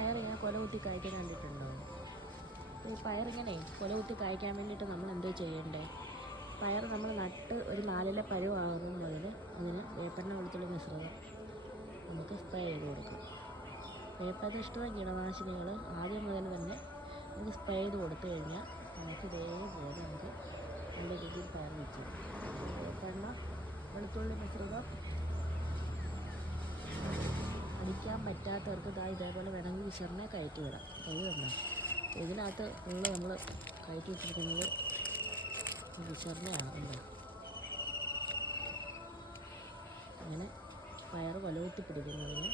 പയറിങ്ങനെ കൊല കുത്തി കായ്ക്കാൻ കണ്ടിട്ടുണ്ടോ? ഈ പയറിങ്ങനെ കൊല കുത്തി കായ്ക്കാൻ വേണ്ടിയിട്ട് നമ്മൾ എന്തോ ചെയ്യണ്ടേ? പയർ നമ്മൾ നട്ട് ഒരു 4 പരുവാകുന്നത് മുതൽ അതിന് വേപ്പെണ്ണ വെളുത്തുള്ളി മിശ്രിതം നമുക്ക് സ്പ്രേ ചെയ്ത് കൊടുക്കാം. വേപ്പധിഷ്ഠിത കീടനാശിനികൾ ആദ്യം മുതൽ തന്നെ നമുക്ക് സ്പ്രേ ചെയ്ത് കൊടുത്തു കഴിഞ്ഞാൽ നമുക്ക് ഇതേപോലെ നമുക്ക് നല്ല രീതിയിൽ പയർ വെച്ചു. വേപ്പെണ്ണ വെളുത്തുള്ളി മിശ്രിതം അടിക്കാൻ പറ്റാത്തവർക്ക് ഇതേപോലെ വേണമെങ്കിൽ വിശറിനെ കയറ്റി വിടാം. കഴിവുണ്ടോ? ഇതിനകത്ത് ഫുള്ള് നമ്മൾ കയറ്റി വിട്ടിരിക്കുന്നത് വിശറിനെയാണ്. ഉണ്ടോ? അങ്ങനെ പയർ കൊലകുത്തി പിടിക്കുന്നതിന്